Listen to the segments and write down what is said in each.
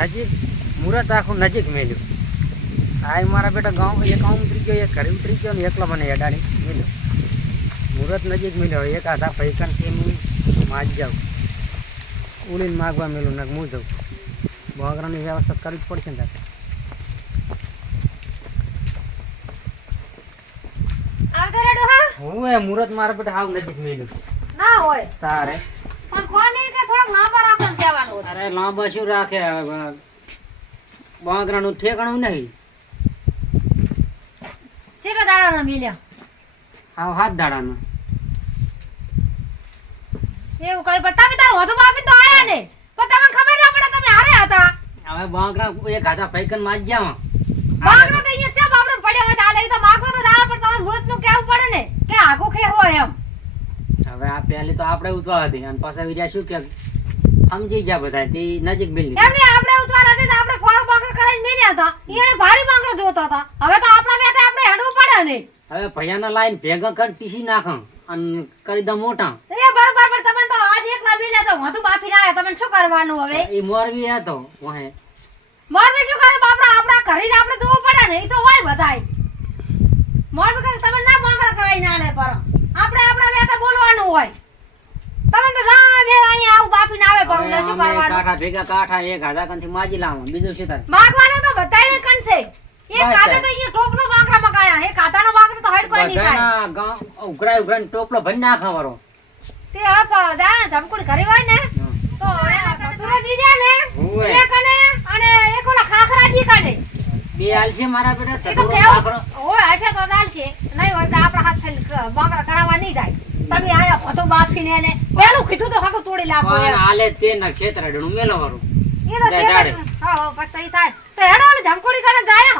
નજીક મુહૂર્ત આખું નજીક મેલ્યું. આ મારા બેટા ગામ એક આમ ઉતરી ગયો એક ઘરે ઉતરી ગયો ને એકલો મને અડાણી મેલ્યો. મુહૂર્ત નજીક મેલ્યો એક આધા પૈકન કે હું માજ જાઉં. ઉડીને માગવા મેલું ને હું જાઉં. બોગરાની વ્યવસ્થા કરવી જ પડશે ને તારે. હું? એ મુહૂર્ત મારા બેટા હાવ નજીક મેલ્યું. ના હોય. તારે? પણ કોને કે થોડાક લાંબા રાખો ને હતું. લાંબા શું રાખે? બોગરાનું ઠેકાણું નહીં. ચેટલા દાડાના મિલ્યા? હા હાથ દાડાનું. એવું કરે પણ તમે તારું વધુ માફી તો આયા ને. પણ તમને ખબર ના પડે તમે હારે હતા. હવે બોગરા એક હાથા પૈકનમાં ગયા બાગરો તો અહીંયા ચા બાપડો પડ્યો હોય આ લઈ તો માખો તો દાડા પણ તમારે મુહૂર્તનું કેવું પડે ને. કે આખો ખે હોય એમ. હવે આ પહેલી તો આપણે ઉતવા હતી અને પાછા વિર્યા શું કે? સમજી ગયા બધા તે નજીક મિલ એમને આપણે ઉતવાના હતી આપણે ફોર બાગરો કરીને મિલ્યા હતા. એને ભારી બાગરો જોતા હતા. હવે તો આપણા બે આપણે હેડવું પડે ને. હવે ભૈયાના લાઈન ભેગા કર ટીસી નાખ અને કરી દો મોટા. એ બરોબર પણ તમને તો આજ એક ના મિલ્યા તો વધુ માફી ના તમે શું કરવાનું હવે? એ મોરવી હતો વહે. મોરબી શું કરે? બાપરા આપણા ઘરે જ આપણે જોવું પડે ને. એ તો હોય બધાય. મોરબી કરે તમે ના બાંગર કરાઈ ના લે પર. આપણે આપણા બે તો બોલવાનું હોય. તમે તો જા બે અહીંયા આવું બાફી ના આવે હવે શું કરવાનું? કાંઠા ભેગા કાઠા એક હાથા કંથી માજી લાવો બીજું શું થાય? માગવાનું તો બધાને કનસે બસ કાતે તો અહીંયા ટોપલો બાંગરા મકાયા. હે કાતાનો બાંગરો તો હડ કોઈ નહીં ગામ ઉઘરાય ઉઘરાય ટોપલો ભરી નાખા તે અપ જા જમકુડ ઘરે હોય ને તો એ કતુરાજી ને હોવે. એક અને એક ઓલા ખાખરાજી બે આલશે મારા બેટા તો કાકરો. હોય હશે તો આલશે નહીં હોય તો આપણા હાથ થઈને બાંગરા કરાવવા નહીં જાય. તમે આયા ફતો બાફીને એને પેલું કીધું તો હાકો તોડી લાખો પણ આલે તે ના ખેતર ડણું મેલો વાળું એ તો જાય શેતાન- હા પછી થાય. તો હેડો ઓલી જમકુડી કરે જાય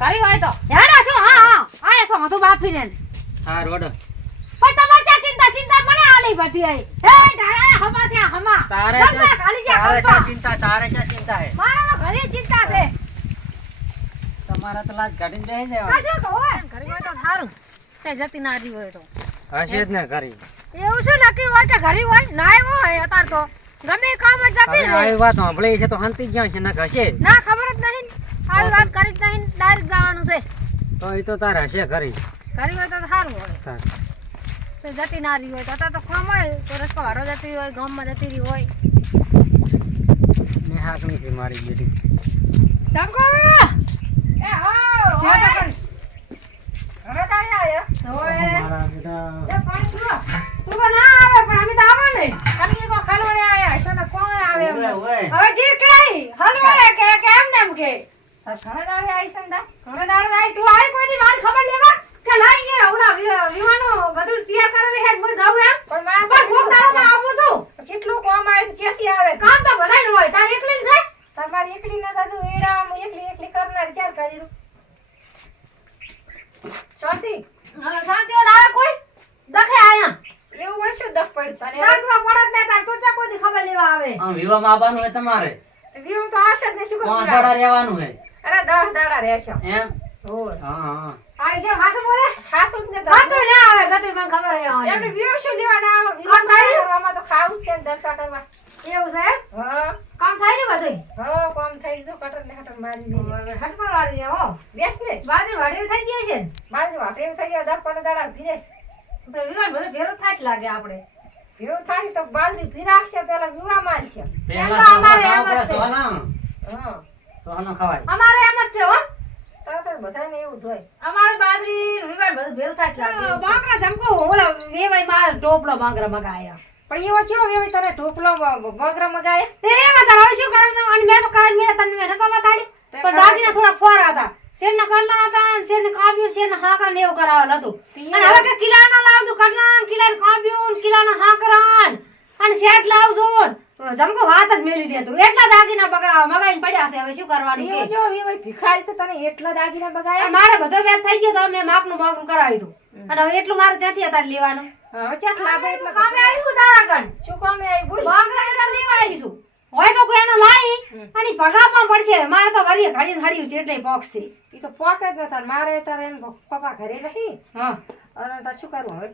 કરી હોય તો. હેડો છો હા હા. આયા છો હતો બાફીને એને. હારું હેડો. પણ તમાર ચા ચિંતા ચિંતા મને આલી બધી આઈ. હે ઢાળા હમા ત્યાં હમા તારે. ક્યાં ચિંતા તારે ચા ચિંતા હે. મારા ઘરે ચિંતા છે. તમારા તો લાજ કાઢીને બેસી આ શું તો હોય. ઘરે હોય તો સારું તે જતી ના રહી હોય તો. હશે જ ને કરી એવું શું નક્કી હોય કે ઘરે હોય? ના આવ્યો હોય તો. ગમે કામ જ જતી રહે. આવી વાત સાંભળી છે તો શાંતિ જ્યાં છે ના હશે ના ખબર જ નહીં. આવી વાત કરી જ નહીં. ડાયરેક્ટ જવાનું છે. તો એ તો તારે હશે કરી ઘરે હોય તો સારું હોય. તાર. તો જતી ના રહી હોય. તો તો કામ હોય. તો રસ્તો વાળો જતી હોય ગામમાં જતી રહી હોય. નેહાકણી છે મારી બેટી. ટંકો એ હો હવે હવે કાંઈ આવ્યા હોય મારા બેટા એ પાણી પીવો. તું તો ના આવે પણ અમે તો આવો ને અમે તો ખલવડે આયા હશો ને કોણ આવે ઓવે, અમને? ઓવે. હવે જે કે હલવડે કે કે એમ ને એમ કે તાર ઘરે દાડે આઈ છે ઘરે દાડે આઈ? તું આઈ કોઈ મારી ખબર લેવા? કે લઈ ગયા હમણાં વિમાનો બધું તૈયાર કરેલી હે હું જાઉં એમ. પણ મારે પણ કોક દાડો આવું છું. કેટલું કામ આવે ક્યાંથી આવે? કામ તો બધાય હોય. તાર એકલી છે? તમારી એકલી ના થતું એડા હું એકલી એકલી કરનાર ચાર કર્યું શાંતિ? હવે શાંતિ ઓલા આવે કોઈ? દખે આયા. એવું મળશે દખ પડ્યું તને? તાર તો પડત ને તાર તું ચા કોઈ ખબર લેવા આવે? આમ વિવામાં આવવાનું હે તમારે. વિવાહ તો આશા જ ને શું કરવાનું કરું રહેવાનું હે અરે દસ દાડા રહેશે. એમ? હોય હા હા. આઈ છે હાસુ બોલે ખાતું ને હા તો ના આવે ગતિ મને ખબર હે એમને વ્યૂ શું લેવાના? આવે? કામ થાય? કરવામાં તો ખાવું છે ને દર્શન એવું છે હા. કામ થાય ને બધું હા કામ થઈ ગયું કટર ને કટર મારી દીધી હટમાં વાળી હો. બેસ ને. બાજરી વાળી થઈ ગઈ છે ને? બાજુ વાટે થઈ ગયા દસ પંદર દાડા ભીરેશ તો વિવાન બધું ફેરો થાય જ લાગે આપણે ભીરું થાય તો બાજરી ભીરાશે પેલા વિવાહમાં અમારે એમ જ છે. હા. સોના ખવાય. અમારે એમ જ છે હો. તરત બધાને એવું જ હોય. અમારે બાજરી ને વિવાન બધું ફેરો થાય બાંગડા જમકો ઓલા વેવાઈ મારે ટોપલો બાંગરા મગાયા. પણ એવો કેવો વ્યૂ તને ઢોકલો બગરા મગાય? એ તારે હવે શું કરવાનું? અને મેં તો કાલ મેં તને મેં નતો બતાડી. પણ દાગીના થોડા ફોરા હતા. શેરના કરના હતા શેરને કાપ્યું શેરને હાકર ને એવું કરાવેલ હતું. અને હવે કે કિલ્લાનો લાવજો કડલા કિલ્લાને કાપ્યું કિલ્લાનો હાકરાન. અને શેઠ લાવજો જમકો વાત જ મેલી દેતું એટલા દાગીના બગાવા મગાઈને પડ્યા છે. હવે શું કરવાનું કે? જો એવો ભિખારી છે તને એટલો દાગીના બગાયા મારે બધો વ્યાજ થઈ ગયો તો મે માપનું માપનું કરાવી દઉં. અને હવે એટલું મારે ત્યાંથી હતા લેવાનું. હવે ચાટ લાગે એટલે કામે આવ્યું તારા ગણ શું કામે આવી બોલ. માગરા એટલા લેવા આવીશું હોય તો કોઈ એને લાઈ અને ભગાવવા પડશે. મારે તો વળી ઘડીને એટલે બોક્સ છે. એ તો પોકે જ મારે તારે એમ તો પપ્પા ઘરે નથી. હા. અને તાર શું કરવું હવે?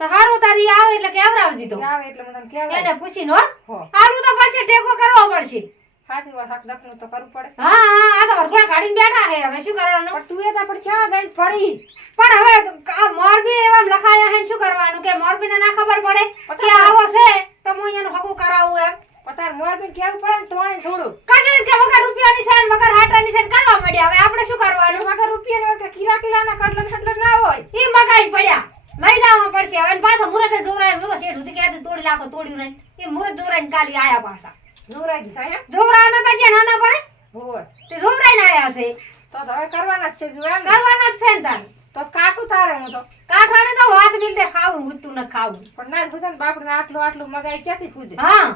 તો હારું તારી આવે એટલે કેવરાવી દીધો. આવે એટલે મને કહેવાય એને પૂછીને હો. હારું તો પડશે ટેકો કરવો પડશે. સાચી વાત સાક દખનું તો કરવું પડે. હા હા આ તો વરઘોડા કાઢીને બેઠા હે હવે શું કરવાનું? પણ તું એ તો પણ ચા ગઈ પડી પણ હવે આ મોરબી એવા લખાયા હે શું કરવાનું? કે મોરબીને ના ખબર પડે કે આવો છે તો હું અહીંયાનું હગું કરાવું એમ. પતાર મોરબી કેવું પડે તોણે થોડું. કશું કે વગર રૂપિયાની છે ને વગર હાટાની છે કરવા મળ્યા હવે આપણે શું કરવાનું? વગર રૂપિયાનો કે કિલા કિલાના કડલન કડલ ના હોય. એ મગાઈ પડ્યા. લઈ જવા પડશે હવે. પાછો મુરત દોરાય મેં શેઠ સુધી કે તોડી લાખો તોડ્યું નહીં. એ મુરત દોરાઈને કાલી આયા પાછા. દોરાય દીધા દોરા નતા જ્યાં નાના પડે હોય. તે ના આયા છે. તો હવે કરવાના જ છે. કરવાના જ છે ને તાર. તો કાઠું તારે હું તો. કાઠાને તો વાત મિલતે ખાવું ઉતું ન ખાવું. પણ ના ભૂતન બાપડે આટલું આટલું મગાઈ ક્યાંથી ખુદે હા.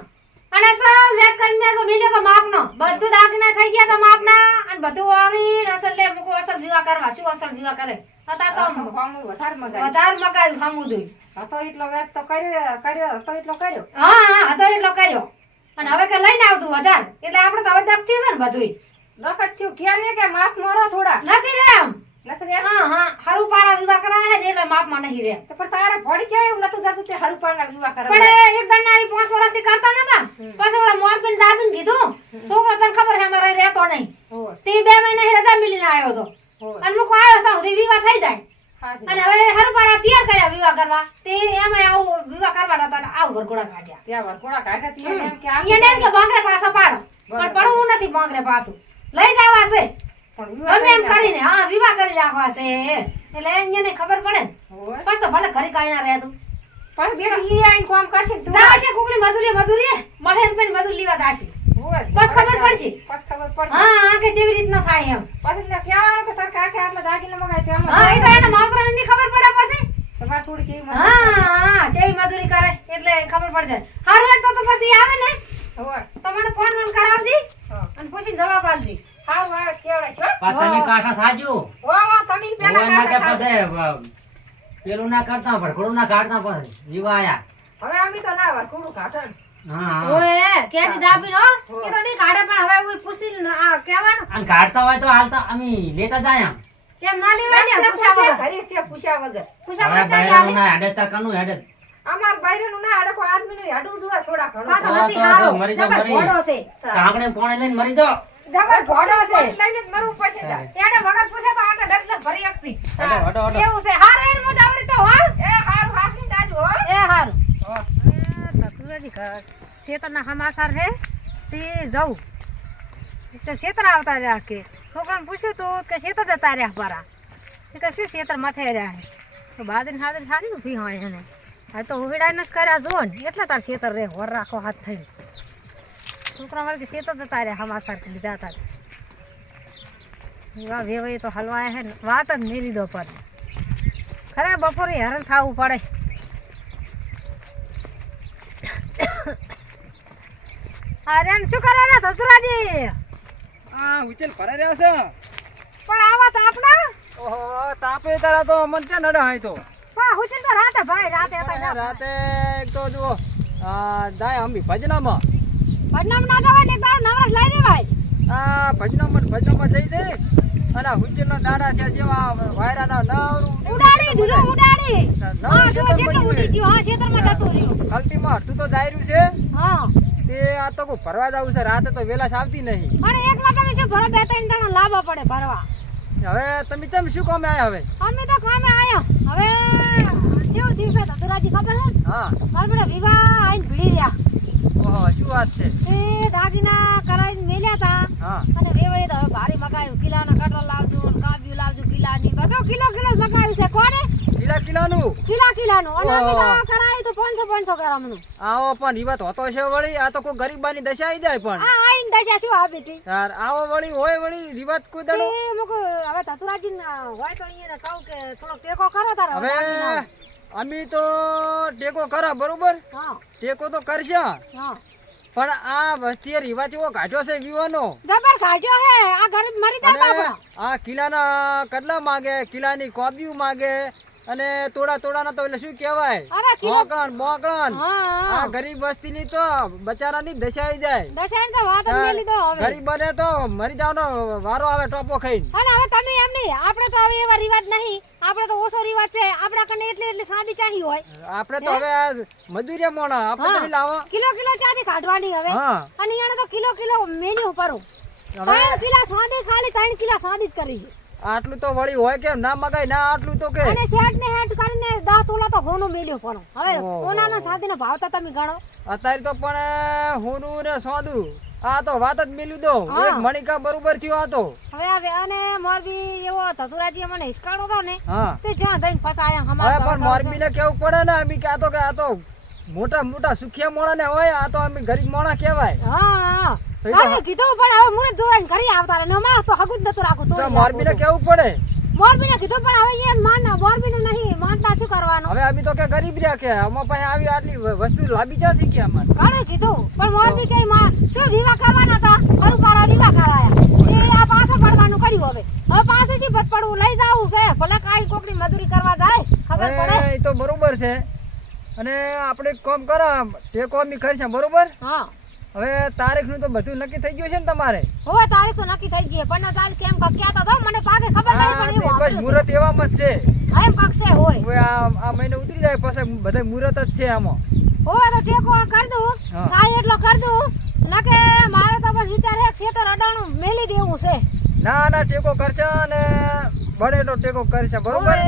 અને સર વેત કરીને મેં તો મિલે તો માપનો. બધું દાખના થઈ ગયા તો માપના. અને બધું વાળી અસલ લે મૂકો કરવા શું અસર વિવાહ કરે? વધારે મગાઈ વધારે મગાવ્યું ખામું દુઈ. હતો એટલો વેત તો કર્યો કર્યો હતો એટલો કર્યો. હા હા હતો એટલો કર્યો. અને હવે કે લઈને આવતું વધારે. એટલે આપણે તો હવે દખતી છે ને બધું દખત થયું. ક્યાં ને કે? માથ મારો થોડા. નથી રે નથી રે હા હા. વિવાહ કરાયા છે એટલે માપમાં નહીં રે પણ તારે ભડી જાય એવું નતું થતું તે હરુપાળના વિવાહ પણ એક દન આવી પાંચ વર્ષથી કરતા નતા. પછી ઓલા મોરબીન દાબીને કીધું. છોકરો તને ખબર છે અમારે રહેતો નહીં. તે બે મહિના રજા મિલીને આવ્યો હતો. અને મૂકો આવ્યો હતો સુધી વિવાહ થઈ જાય. અને હવે હરપારા તૈયાર કર્યા વિવાહ કરવા. તે એમાં આવું વિવાહ કરવાના હતા આવું વરઘોડા કાઢ્યા. ત્યાં વરઘોડા કાઢ્યા ત્યાં એમ કે આમ એને એમ કે બાંગરે પાછો પાડો. પણ પડવું નથી બાંગરે પાછું. લઈ જવા છે પણ એમ કરીને હા વિવાહ કરી રાખવા છે. એટલે એને ખબર પડે પછી તો ભલે ઘરે કાંઈ ના રહેતું પણ બેટી ઈ આઈને કામ કરશે તું. જા છે કુકડી મજૂરી મજૂરી. મહેર પર મજૂરી લેવા જાશે. બસ ખબર પડશે. બસ ખબર પડશે. હા હા કે જેવી રીતના થાય એમ. પછી તો કહેવાનું કે તાર કાકે આટલા દાગીના મગાય તેમ હા એ તો એના માવતરાને ની ખબર પડે પછી. તમારે થોડી જેવી હા હા જેવી મજૂરી કરે એટલે ખબર પડી જાય. હારું તો તો પછી આવે ને. હોય. તમને મને ફોન ફોન કરાવજી. અને પૂછીને જવાબ આપજી. હાવ આવે કેવડાય છો પા તમે કાંઠા થાજો. ઓ ઓ તમે પેલા ઓય ના કે કાકા ખાવ. પછી વ- પેલું ના કરતા ભરખડું ના કાઢતા પછી વિવાયા હવે અમે તો ના વરઘોડું કાઢન ઓએ ક્યાંથી દાબી નો એ તો નહીં કાઢે પણ હવે હું પૂછી આ કહેવાનું? અને કાઢતા હોય તો હાલતા અમે લેતા જાય એમ. ના લેવાય ને પૂછ્યા વગર. પૂછ્યા વગર. પૂછ્યા વગર ચાલી બૈરાનું આવે. ના હેડે તા કનું હેડે. અમાર બાયરાનું ના અડકો આદમીનું હાડું જોવા છોડા ઘણું. પાછો નથી હારો. મરી જાઓ, મરી. ઘોડો છે. કાંગણે પોણે લઈને મરી જાઓ. જબર ઘોડો છે. લઈને જ મરવું પડશે. તાર. વગર પૂછે તો આને ડગ ડગ ભરી શકતી. હડો હડો હડો. એવું છે. હારે એને હું જાવડી તો હા? એ હાર હાથની તાજુ હો. એ હારું. હો. સતુરાજી શેતરના હમાસાર હે? તે જવું તો શેતર આવતા રહ્યા કે? છોકરાને પૂછ્યું તો કે શેતર જતા રહ્યા પરા કે શું શેતર માથે રહ્યા હે? તો બાદરી હાદરી સારી ઊભી હોય એને. હા તો ઉવીડા નથી કર્યા જુઓ ને એટલે તાર શેતર રે વર રાખો હાથ થઈ. છોકરા મારે શેતર જતા રે હમાસાર લીધા હતા એવા વેવાઈ તો હલવાય હે વાત જ મેલી દો પર ખરે બપોરે હેરાન થવું પડે. અરે શું કરે ને સસુરાજી આ ઉચેલ ભરાઈ રહ્યા છે. પણ આવા તાપ ના ઓહો તાપે તારા તો મન છે નડે હાય તો. હું તો રાતે ભાઈ રાતે રાતે એક તો જુઓ જાય અમી ભજનામાં. ના ને તારા નવરસ લઈ દેવાય આ ભજનામાં ને ભજનામાં જઈ દે. અને હુચેલના દાડા છે જેવા વાયરાના નવરું ઉડાડી દીધો ઉડાડી. હા જો જેટલું ઉડી નીકળે. ગયું હા ખેતરમાં જતું રહ્યું. અલ્ટીમાં અડધું તો દાયરું છે. હા. તે આ તો કોઈ ભરવા જવું છે રાતે તો વેલા આવતી નહીં. અને એકલા તમે શું ભરો બે ત્રણ દાણા લાવવા પડે ભરવા. હવે તમે તેમ શું કામે આવ્યા હવે? અમે તો કામે આયા. હવે કેવું થયું છે? સસુરાજી ખબર હે હા. મારા બેટા વિવાહ આઈને ભીડી રહ્યા. ઓહો શું વાત છે? એ દાગીના કરાવીને મેલ્યા તા. હા. અને વેવાઈ તો ભારી મગાવ્યું કિલાના કટર લાવજો ને કાબ્યું લાવજો કિલાની. બધું કિલો કિલો જ છે. કોને? કિલા કિલાનું? કિલા કિલાનું. અને અમે. કરાવી તો પાંચસો પાંચસો ગ્રામનું આવો પણ ઈ વાત હોતો છે વળી? આ તો કોઈ ગરીબાની દશા આવી જાય પણ. આ આઈને દશા શું આપી હતી? યાર આવો વળી હોય વળી રિવાજ કોઈ દાડો? એ મુકો હવે ધતુરાજી હોય તો અહીંયા કહું કે થોડો ટેકો કરો તારે. હવે. અમે તો ટેકો કરા બરોબર? ટેકો તો કરશે. પણ આ વસ્તીએ રિવાજ એવો કાઢ્યો છે વિવાનો જબર ખાજો હે. આ ગરીબ મરી જાય બાબા આ કિલ્લાના કડલા માગે કિલ્લાની કોબીઓ માગે અને તોડા તોડા ના તો એટલે શું કેવાય મોકળણ મોકળણ. આ ગરીબ વસ્તીની તો બચારાની દશાઈ જાય. દશાને તો વાત મેલી દો હવે. ગરીબ બને તો મરી જવાનો વારો આવે ટોપો ખાઈને. અને હવે તમે એમ નહીં આપણે તો હવે એવા રિવાજ નહીં. આપણે તો ઓછો રિવાજ છે. આપણા કને એટલી એટલી સાદી ચાહી હોય. આપણે તો હવે મજૂરી મોણા. આપણે નથી લાવો. કિલો કિલો ચાથી કાઢવાની હવે. અને એને તો કિલો કિલો મેન્યુ પરું હવે ત્રણ કિલા સાદી ખાલી ત્રણ કિલા સાદી જ કરી છે. આટલું તો વળી હોય કેમ? ના મગાય ના આટલું તો કે. અને શેઠ ને હેઠ કરીને 10 તોલા તો હોનો મેલ્યો પણ. હવે ઓહો. સોનાનો સાદીનો ભાવ તો તમે ગણો. અત્યારે તો પણ હોનું ને સોદું આ તો વાત જ મેલ્યું દો. એક મણિકા બરોબર થયો આ તો. હવે હવે અને મોરબી એવો ધતુરાજી મને હિસકાડો હતો ને તે જ્યાં દઈને ફસાયા હમાર પણ મોરબી ને કેવું પડે ને અમે કે આ તો કે આ તો મોટા મોટા સુખિયા મોણા ને હોય આ તો અમે ગરીબ મોણા કહેવાય. હા. અરે કીધું પણ હવે મુરત જોડાઈને ઘરે આવતા રે નમાર તો હગું જ નતું રાખું તો તોડી મોરબી ને કેવું પડે. મોરબીને કીધું પણ હવે એ માન મોરબીને નહીં માનતા શું કરવાનું? હવે અમે તો કે ગરીબ રહ્યા કે અમાર પાસે આવી આટલી વસ્તુ લાબી ક્યાંથી કે અમાર? કાલે કીધું પણ મોરબી કે માં શું વિવાહ કરવાના હતા? મારું પારા વિવાહ કરાયા એ આ પાછો પડવાનું કર્યું હવે. હવે પાછું છે ભત પડવું? લઈ જાવું છે. ભલે કાઈ કોકની મજૂરી કરવા જાય ખબર પડે. એ તો બરોબર છે. અને આપણે કામ કરો ટેકો અમે કરીશું બરોબર? હા. હવે તારીખનું તો બધું નક્કી થઈ ગયું છે ને તમારે. હવે તારીખ તો નક્કી થઈ ગઈ પણ તારીખ કેમ કક્યા હતા મને પાકે ખબર નહીં પડી તે બસ મુહૂર્ત એવામાં જ છે. એમ કાંક છે હોય. હવે આ આ મહિને ઉતરી જાય પછી બધા મુહૂર્ત જ છે આમાં. હવે તો ટેકો કર દઉં. થાય એટલો કર દઉં. નકે મારે તો બસ વિચાર છે ખેતર અડાણું મેલી દેવું છે. ના ના ટેકો કરશે અને એટલો ટેકો કરશે બરોબર?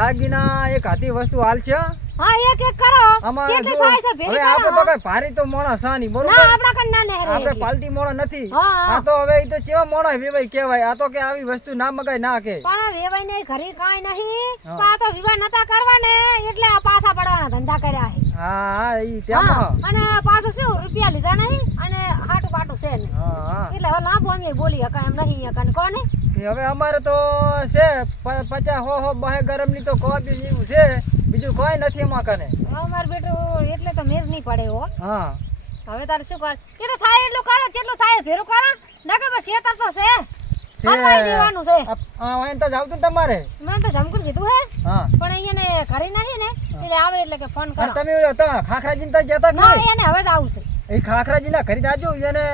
દાગીના એક હાથી વસ્તુ હાલ છે હા એક એક કરો. કેટલી થાય છે? ભેરી હવે આપણે તો કઈ ભારી તો મોણા સાની ના બરોબર? આપડા કણ ના નહેરે આપણે પાલટી મોણા નથી. આ તો હવે ઈ તો ચેવા મોણા વેવાય કહેવાય? આ તો કે આવી વસ્તુ ના મગાય ના કે. પણ વેવાય ને ઘરે કાઈ નહીં. આ તો વિવાહ નતા કરવા ને એટલે આ પાછા પડવાના ધંધા કર્યા છે. હા હા ઈ હા અને પાછું શું રૂપિયા લીધા નહીં અને હાટું પાટું છે ને એટલે હવે લાંબો અમે બોલી હકા એમ નહીં હકા કોને? હવે અમારે તો છે પ- પચાસ હો હો બહે ગરમની તો કોબી જેવું છે. બીજું કોઈ નથી એમાં કને. અમાર બેટો એટલે તો મેર નહીં પડે હો. હા. હવે તારે શું કર? એ તો થાય એટલું કરો જેટલું થાય ફેરું કરો. નકર બસ શેતર તો છે. હલવાઈ દેવાનું છે. આ- આ વાઈન તો જાવતું ને તમારે. મેં તો જમકું કીધું હે. હા. પણ અહીંયા ને ઘરે નથી ને. એટલે આવે એટલે કે ફોન કરો. તમે ખાખરા જીનતા જતા ના એને હવે જ આવશે એ ખાખરાજી ના ઘરે જાજો એને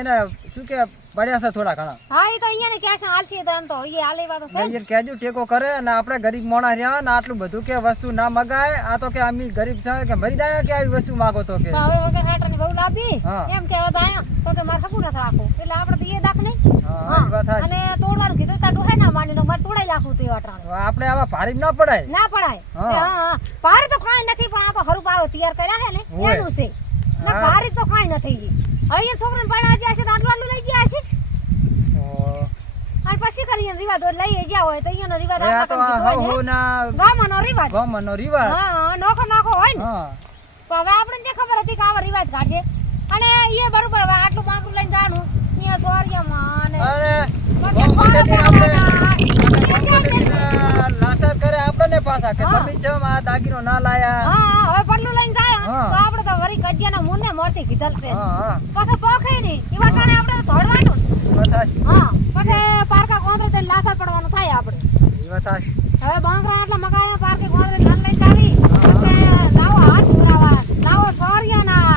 એને શું કે પડ્યા છે થોડા ઘણા. હા એ તો અહીંયા ને ક્યાં છે તો એમ તો એ હાલે વાત છે. એને કેજો ટેકો કરે અને આપણે ગરીબ મોણા રહ્યા ને આટલું બધું કે વસ્તુ ના મગાય આ તો કે અમે ગરીબ છે કે મરી જાય કે આવી વસ્તુ માગો તો કે. હવે વગર હાટા ને બહુ લાભી એમ કે હવે દાયા તો કે માર સપું નથી રાખવું. એટલે આપણે તો એ દાખ નહીં હા. અને તોડવાનું કીધું તા ડોહે ના માની નો માર તોડાઈ લાખું તે અટાણે આપણે આવા ભારી ના પડાય. ના પડાય. હા. હા ભારે તો કાંઈ નથી પણ આ તો હરું પારો તૈયાર કર્યા છે ને એનું છે. ના ભારી તો કાઈ ન થઈ ગઈ. હવે એ છોકરાને પરણા જ્યાં છે તો આટલું આટલું લઈ ગયા છે. અને પછી કરી રિવાજ લઈ ગયા હોય તો અહીંયાનો રિવાજ ગામનો રિવાજ. ગામનો રિવાજ. હા નોખો નોખો હોય ને. તો હવે આપણને જે ખબર હતી કે આવા રિવાજ કાઢશે અને એ બરોબર હવે આટલું બાકરું લઈને જાણું. અહીંયા સોરિયામાં અને લાસાર કરે આપણને પાછા કે તમે જમ આ દાગીનો ના લાયા. હા હવે પડલું લઈને. તો આપણે તો વરી ગજિયાના મુન્ને મળતી કીધલ છે. પછી પોખે નહીં. એવા ટાણે આપણે તો ધોડવાનું ઈ. હા પછી પારકા કોંદરે તે લાસર પડવાનું થાય આપણે. ઈ વાત હવે બાંકરા આટલા મકાયા પારકે કોંદરે ધન લઈ જાવી. કે લાવો હાથ ઉરાવા. લાવો સોરિયા ના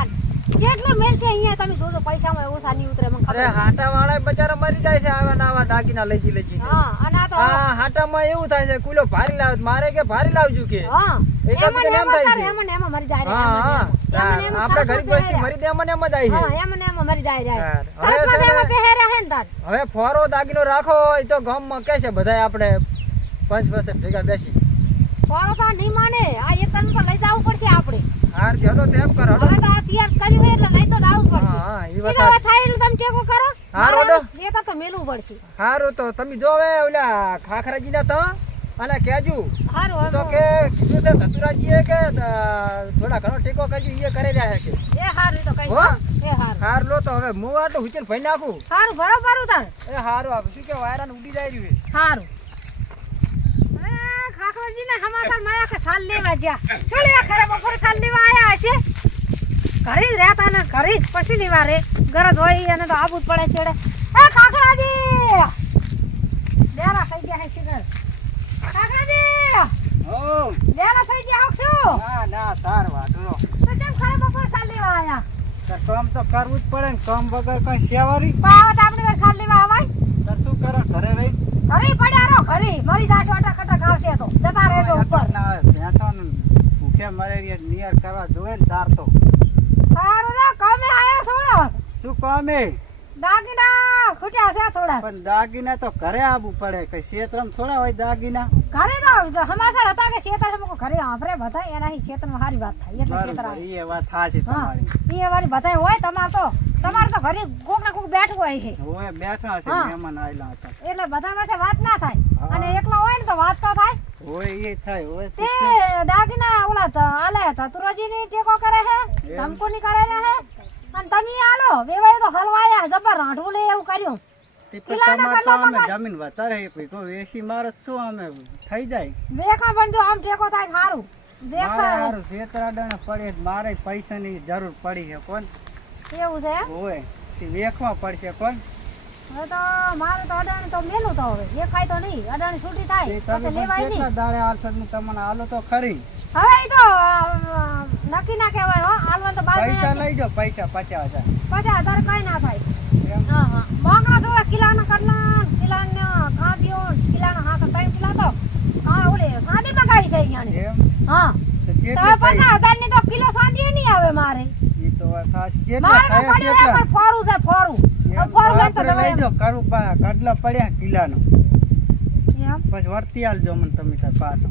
જેટલો મેલ છે અહીંયા તમે જોજો પૈસામાં ઓછા નહીં ઉતરે મને ખબર હાટા વાળા બચારા મરી જાય છે આવા નાવા દાગીના લઈ જી લઈ જી. હા અને આ તો હાટામાં એવું થાય છે કુલો ભારી લાવ મારે કે ભારી લાવજો કે? હા. જ હવે સરસ છે ને- એમાં પહેર્યા હે ને તાર? હવે ફોરો દાગીનો રાખો એ તો ગામમાં કે છે બધાય આપણે પંચ વર્ષે ભેગા બેસી. ફોરો તો નહીં માને. આ એક તને તો લઈ જવું પડશે આપણે. હાર જતો તેમ કરો હવે તો તૈયાર કર્યું એટલે લઈ તો જવું પડશે. હા હા ઈ ઈ વાત હવે થાય એટલે તમે ટેકો કરો. રોડો. તો પડશે. હારું તો તમે જો હવે ઓલા ખાખરાજી ના તો. અને કેજુ? હારું તો કે કીધું છે ધતુરાજીએ કે થોડા ઘણો ટેકો કરજો એ કરી રહ્યા છે એ હારું તો કઈ એ હારું. હાર લો તો હવે હું તો હુચેલ ભાઈ નાખું. હારું ભરો તાર. એ હારું આપ શું કે વાયરાને ઉડી જાય રહ્યું છે. હારું. ખાખરજી ને હમાસર માયા કે સાલ લેવા શું લેવા ખરે? બપોરે સાલ લેવા આયા હશે? ઘરે જ રહેતા ને ઘરે જ પછી લેવા રે. ગરજ હોય એને તો આબુ જ પડે ચડે. એ ખાખરાજી! ડેરા થઈ ગયા હે શિખર ખાખરાજી ઓ થઈ ગયા આવ ના ના તાર વાટલો તો કેમ ખરે બપોર સાલ લેવા આયા? તો કામ તો કરવું જ પડે ને કામ વગર કઈ સેવારી પાવત આપણે સાલ લેવા આવાય. તો શું કરો ઘરે રહી? ઘરે પડ્યા રહો ઘરે. મરી જાશો અટક અટક આવશે તો. જતા રહેશો ઉપર. ના ભેંસોને ભૂખે મલેરિયા નિયર કરવા જોવે ને તાર તો. સારું રે કમે આયા થોડા શું કામે? દાગીના ખૂટ્યા છે થોડા પણ દાગીના તો ઘરે આવવું પડે કઈ ક્ષેત્રમ થોડા હોય દાગીના. ઘરે તો સમાચાર હતા કે ઘરે આભરે બધા એના શેતરમાં સારી વાત થાય એટલે શેતર એ વાત થાશે તમારી. એ વાળી બધા હોય તમાર તો તમારે તો ઘરે કોક ને કોક બેઠું હોય છે. હવે બેઠા હશે મહેમાન આવેલા હતા. એટલે બધા માટે વાત ના થાય. અને એકલા હોય ને તો વાત તો થાય. હોય એ થાય હોય તે દાગીના ઓલા તો આલે ધતુરાજી ની ટેકો કરે છે એમ? ધમકોની કરે છે. અને તમે આલો વેવાય તો હલવાયા જબર રાંઢવું લે એવું કર્યું. જમીન વધારે હે પછી કોઈ વેસી મારે શું અમે થઈ જાય? વેખા પણ જો આમ ટેકો થાય સારું મારે છેતરાડાને પડે મારે પૈસાની જરૂર પડી છે કોણ? એવું છે? હોય તે વેખવા પડશે કોણ? હવે તો મારે તો અડાણ તો મેલું તો હવે વેખાય તો નહીં અડાણ છૂટી થાય તે કેટલા દાડે આલશો તમને આલો તો ખરી. હવે તો નક્કી ના કહેવાય હો. હાલમાં તો બાર પૈસા લઈ જાઓ પૈસા પચાસ હજાર. પચાસ હજાર કઈ ના થાય? હા હા. મોંઘા જોવે કિલાના કડલા કિલ્લાના કિલા કિલ્લાના હા તો ત્રણ કિલા તો. હા ઓલે સાદી મગાવી છે અહીંયાની. હા. તો પચાસ હજારની તો કિલો સાદી નહીં આવે મારે. એ તો ખાસ કેટલા એ કેટલા પણ ફોરું છે ફોરું. હવે ફોરું તો તો લઈ તમે જાઓ કરું પા કડલા પડ્યા કિલ્લાનો પછી વર્તી આલજો મને તમે તાર પાછો.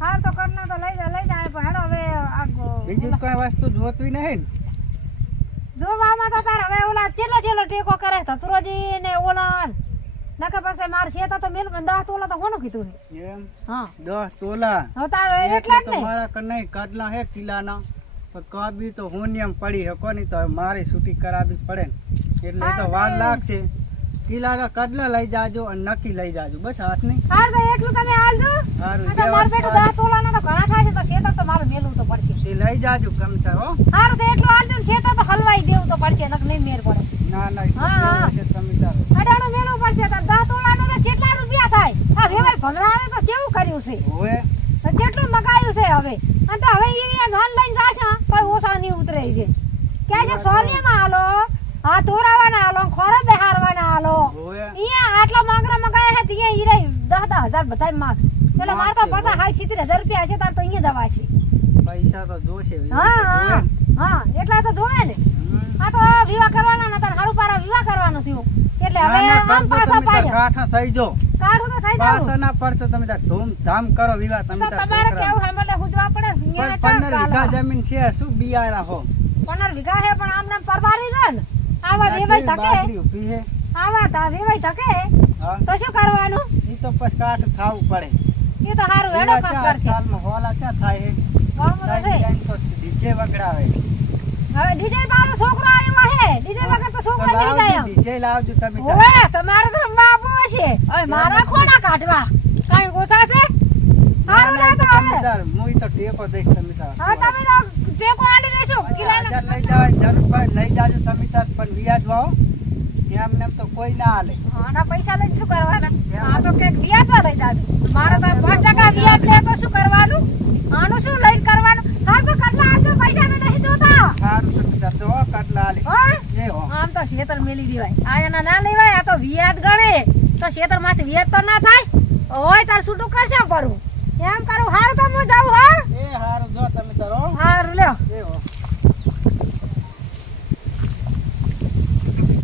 હા તો કરના તો લઈ જા લઈ ગો- બીજું કઈ વસ્તુ જોતવી નહીં જોવામાં તો તાર હવે ઓલા ચેલો ચેલો ટેકો કરે ધતુરોજી ને ઓલા નકર પછી માર છે તો મેલ દસ તોલા તો કોનું કીધું એમ? હા. દસ તોલા? હવે તાર એટલે જ ને. મારા કને કડલા હે કિલાના. કાબી તો હોનિયમ પડી હકો નહીં તો મારી મારે છૂટી કરાવી પડે ને. એટલે તો વાર લાગશે. કિલ્લાના કડલા લઈ જાજો અને નક્કી લઈ જાજો. બસ હાથ નહીં. હાર તો એટલું તમે આલજો સારું તો માર બેટો બેટું આ- તોલા ના તો ઘણા થાય છે તો શેતર તો મારું મેલું તો પડશે. તે લઈ જાજો ગમતા હો. હારું તો એટલું આલજો ને શેતર તો હલવાઈ દેવું તો પડશે નક નહીં મેર પડે. ના ના હા, તમે તારો અડાણો મેલવું પડશે તો દસ તોલા નો તો કેટલા રૂપિયા થાય આ વેવાય ભંગરાને તો કેવું કર્યું છે? હોવે. તો કેટલું મગાયું છે હવે. અને તો હવે ઈ અહીંયા જાન લઈને જાશે કોઈ ઓસા નહીં ઉતરે છે કે છે સોલિયામાં હાલો. હા તોરાવાના આલો ખોરા બેહારવાના આલો ઈયા આટલા માંગરા મગાયા છે ત્યાં ઈ રહી. દસ દસ માંગ. એટલે માર તો પાછા સાઠ સિત્તેર હજાર રૂપિયા છે તાર તો અહીંયા દવા છે પૈસા તો જોશે હા હા હા એટલા તો જોવે ને. આ તો વિવાહ કરવાના નતા હારું પારા વિવાહ કરવાનો થયો. એટલે હવે આમ પાછા પાડ્યા કાઠા થઈ જો કાઠો તો થઈ જાવ પાસાના ના પડશો તમે તાર ધૂમ ધામ કરો વિવાહ તમે તાર તમારે કેવું સાંભળે હુજવા પડે? પંદર ચાક વીઘા જમીન છે શું બિયારા હો? પંદર વીઘા હે પણ આમને આમ પરવારી ગણ ને. આવા વેવાઈ ધકે? ઊભી છે. આવા તા વેવાઈ ધકે? તો શું કરવાનું? ઈ તો પછી થાવું પડે. એ તો હારું હેડો ચાર કરશે સાલમાં હોલા ક્યાં થાય હે? ગામમાં તો છે. તો ડીજે વગડાવે. હવે ડીજે પાસે છોકરો આવ્યો હે. ડીજે વગર તો છોકરો નહીં જાય ડીજે લાવજો તમે ઓય તમારે તો બાપુ હશે હવે મારા ખોડા કાઢવા. કઈ ઓછા છે? હારું ના, તો હવે. તાર, તો ટેકો દઈશ તમે તો હા તમે ટેકો આલી લેશો. કિલ્લાના લઈ જવાની પડે લઈ જાજો તમે તાર પણ વ્યાજ વાવો. એમ તો કોઈ ના હાલે. આના પૈસા લઈને શું કરવાના? આ તો કંઈક વ્યાજમાં લઈ જાજો. મારે તો પાંચ ટકા વ્યાજ લે તો શું કરવાનું? આનું શું લઈને કરવાનું? હાર તો કટલા આજો પૈસા નહીં જોતા. સારું તો બીજા જો કટલા હાલે. જે હો. આમ તો શેતર મેલી દેવાય. આ એના ના લેવાય આ તો વ્યાજ ગણે. તો શેતરમાંથી વ્યાજ તો ના થાય? હોય તાર છૂટું કરશે કરું એમ કરું હારું તો હું જાઉં હા. એ હારું જો તમે તારો હારું લ્યો. હો